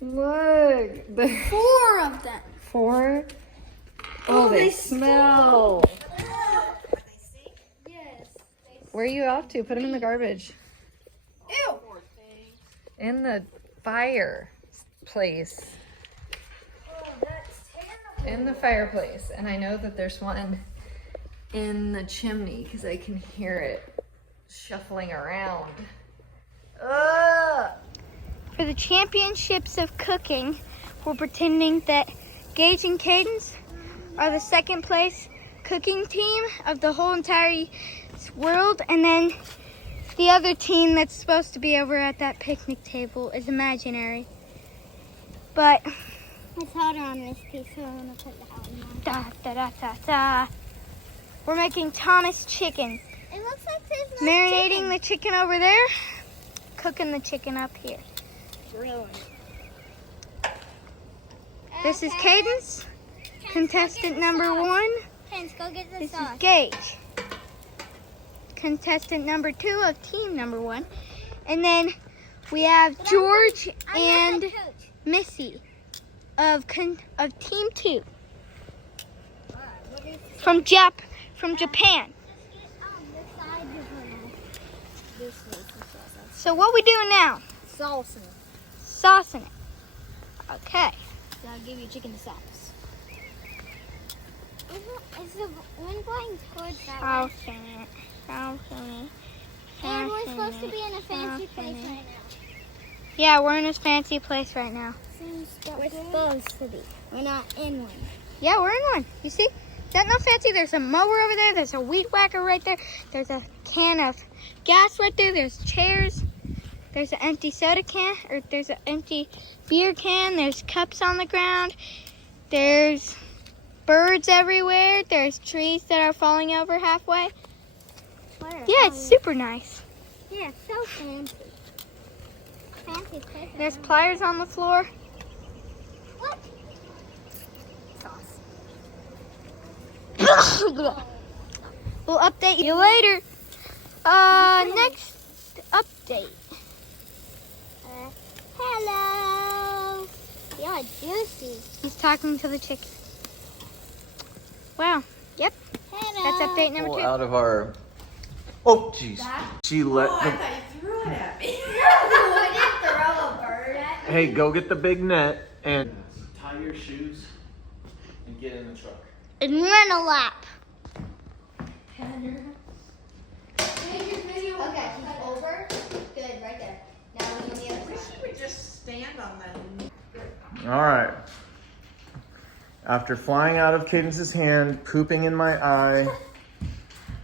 Look. Four of them. Four? Oh, they smell. Yes. Where are you off to? Put them in the garbage. Ew. In the fireplace. Oh, that's terrible. In the fireplace. And I know that there's one in the chimney because I can hear it shuffling around. Ugh. For the championships of cooking, we're pretending that Gage and Cadence are the second place cooking team of the whole entire world, and then the other team that's supposed to be over at that picnic table is imaginary. But it's hotter on this piece, so I'm gonna put it out in mine. Da, da, da, da, da. We're making Thomas chicken. It looks like there's no marinating the chicken over there, cooking the chicken up here. Really? This is Cadence, contestant number 1. Cadence, go get the sauce. This is Gage, contestant number 2 of team number 1. And then we have George and Missy of team 2 from Japan. So what we doing now? Saucing it. Okay. So I'll give you chicken to sauce. Is the wind blowing towards that way? Saucing it. And we're supposed to be in a fancy place right now. Yeah, we're in this fancy place right now. We're supposed to be. We're not in one. Yeah, we're in one. You see? Is that not fancy? There's a mower over there. There's a weed whacker right there. There's a can of gas right there. There's chairs. There's an empty soda can, or there's an empty beer can. There's cups on the ground. There's birds everywhere. There's trees that are falling over halfway. Yeah, it's super nice. Yeah, it's so fancy. Fancy place. There's pliers on the floor. What? Sauce. We'll update you later. Next update. Hello. You're juicy. He's talking to the chicken. Wow. Yep. Hello. That's update number 2. Out of our. Oh, jeez. She let. I thought you threw it at me. I didn't throw a bird at me. Hey, go get the big net and. Tie your shoes and get in the truck. And run a lap. Okay, he's over. Good, right there. Now we need the other side. She would just stand on that. All right. After flying out of Cadence's hand, pooping in my eye,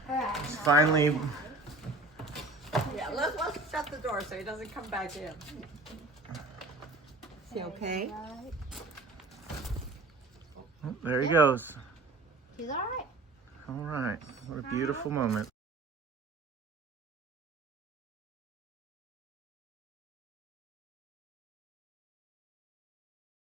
Alright. finally. Yeah, let's shut the door so he doesn't come back in. Is he okay? Oh, there he goes. He's alright. All right. What a beautiful moment.